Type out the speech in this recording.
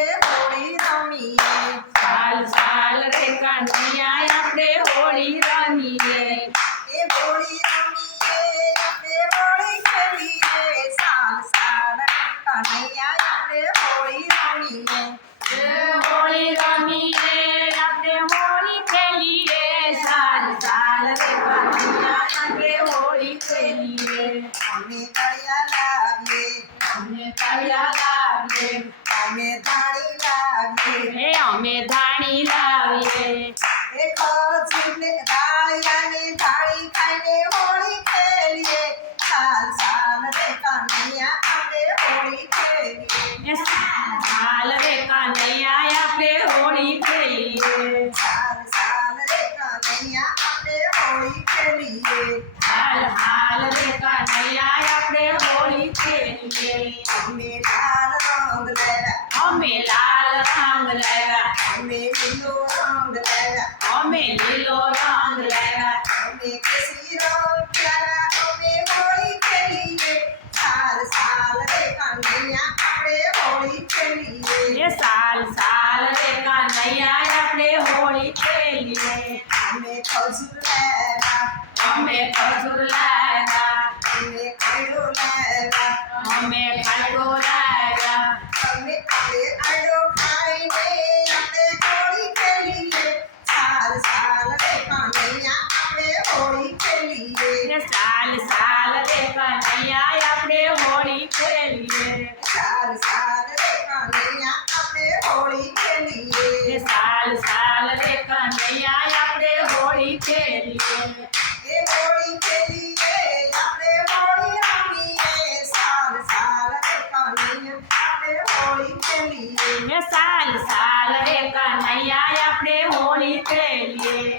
હોળી રમીએ સાલ સાલ રે કાનૈયા આપણે હોળી રમીએ એ હોળી રમીએ આપણે હોળી ખેલીએ સાલ સાલ કનૈયા આપણે હોળી રમીએ હોળી રમીએ આપણે હોળી ખેલીએ સાલ સાલ રે કાનૈયા આપણે હોળી ખેલીએ અમે તળિયા લાવીએ અમે તળિયા લાવીએ અમે ધાણી લાવીએ અમે ધાણી લાવીએ એ ખજૂરને ડાળિયાને ધાણી ખાઈને હોળી ખેલીએ સાલ સાલ રે કનૈયા આપણે હોળી ખેલીએ સાલ રે કાનૈયા આપણે હોળી ખેલીએ સાલ સાલ રે કનૈયા આપણે હોળી ખેલીએ હાલ હાલ રે કાનૈયા આપણે હોળી ખેલીએ અમે લાલ રંગ લેવા અમે લાલ રંગ લાવ્યા અમે લીલો રંગ લેવા અમે લીલો રંગ લાવ્યા અમે કેસરી રંગ લાવ્યા અમે હોળી ખેલીએ સાલ સાલ રે કનૈયા આપણે હોળી ખેલીએ સાલ સાલ રે કાનૈયા આપણે હોળી ખેલીએ અમે ખજૂર લેવા અમે ખજૂર લાવ્યા અમે આયડો લેવા અમે ખાડો લાવ્યા અમે આયડો ખાઈને આપણે હોળી ખેલીએ સાલ સાલ રે કનૈયા આપણે હોળી ખેલીએ સાલ સાલ રે કાનૈયા આપણે હોળી ખેલીએ સાલ સાલ રે કનૈયા આપણે હોળી ખેલીએ સાલ સાલ રે કાનૈયા આપણે હોળી ખેલીએ એ હોળી ખેલીએ આપણે હોળી રમીએ સાલ સાલ રે કનૈયા આપણે હોળી ખેલીએ સાલ સાલ રે કાનૈયા આપણે હોળી ખેલીએ